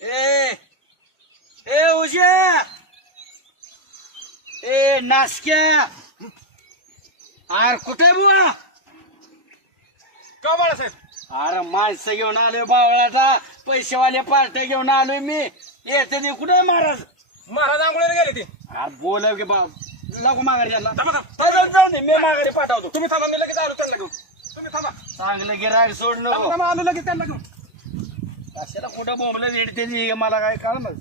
ए ए उज्या ए नासक्या अरे कुठे बुवा का बाळासाहेब अरे माणसं घेऊन आलोय बावळाचा पैसेवाले पार्ट्या घेऊन आलोय मी येते ते कुठे महाराज महाराज आंघोळीला गेले ते अरे बोलव की बाब नको माघारी याला थांबा, थांबा. जाऊ दे मी माघारी पाठवतो तुम्ही थांबा मी लगेच आलो त्यांना घेऊन तुम्ही थांबा चांगलं गिरायक सोड थांबा, नको थांबा, आलो लगेच त्यांना घेऊन कशाला कुठं बोंबलं वेडते मला काय कळ मग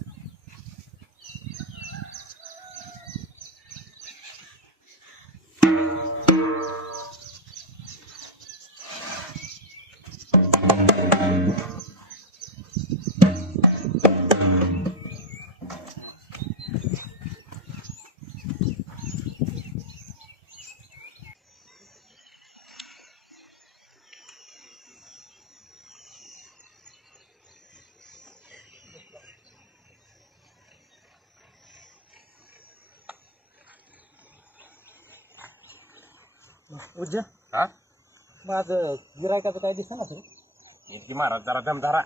उज्जैन हा माझं गिरायकाचं काय दिसत ना सर इतकी महाराज जरा दमधारा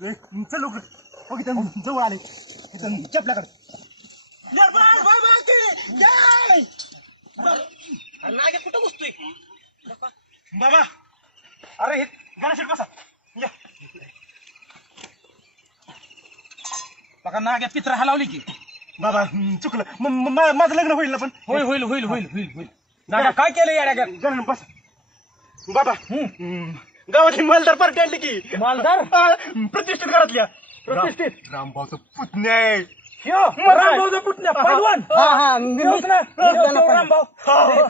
चल लोक हो की जवळ आले चपल्याकडे नागे कुठं बसतोय बाबा अरे हे गणेश बसा या बघा नाग्या पित्रा हलावली की बाबा चुकलं माझं लग्न होईल ना पण होईल होईल होईल होईल होईल होईल नाग्या काय केलं याड्या गण बस बाबा गावातली मालदार पार्टी आणली की मालदार प्रतिष्ठित घरातल्या प्रतिष्ठित रामभाऊचं पुतण्या आहे रामभाऊचा पुतण्या पैलवान ह्योच ना? ह्योच तो रामभाऊ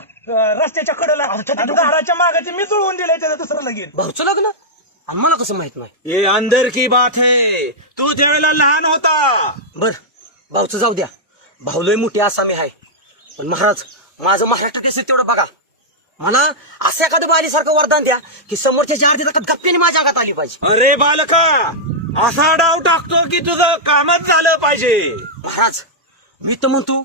रस्त्याच्या कडेला झाडाच्या मागाचे मी जुळवून दिलंय त्याला दुसरं लगेच भाऊचं लग्न आम्हाला कसं माहित नाही ये अंदर की बात है तू त्यावेळेला लहान होता बर भाऊचं जाऊ द्या भाऊ लय मोठी आसामी आहे पण महाराज माझं महाराष्ट्र केसरी तेवढं बघा मला असं एखादं बालीसारखं वरदान द्या की समोरच्या अर्धी तासात गप्प्याने माझ्या आगात आली पाहिजे अरे बालका असा डाव टाकतो की तुझं कामच झालं पाहिजे महाराज मी तर म्हणतो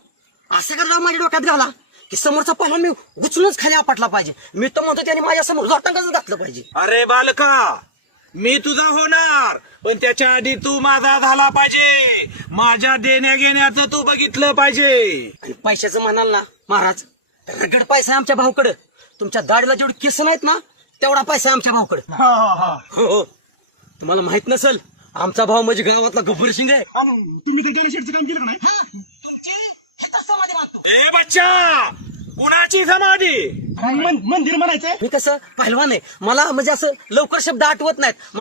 असं का माझ्या डोक्यात घाला की समोरचा पहिला मी उचलूनच खाली आपटला पाहिजे मी तर म्हणतो त्याने माझ्या समोर जोटांगच घातलं पाहिजे अरे बालका मी तुझा होणार पण त्याच्या आधी तू माझा झाला पाहिजे माझ्या देण्या घेण्याचं तू बघितलं पाहिजे आणि पैशाचं म्हणाल ना महाराज तर रगड पैसा आहे आमच्या भाऊकडं तुमच्या दाढीला जेवढे केस नाहीत ना तेवढा पैसा आहे आमच्या भाऊकडं हो हो तुम्हाला माहित नसेल आमचा भाऊ म्हणजे गावातला गब्बर सिंग आहे तुम्ही ते गेल्या शेटचं काम केलं नाही ए बच्चा कुणाची समाधी मंदिर म्हणायचंय मी कसं पहिलवान आहे मला म्हणजे असं लवकर शब्द आठवत नाहीत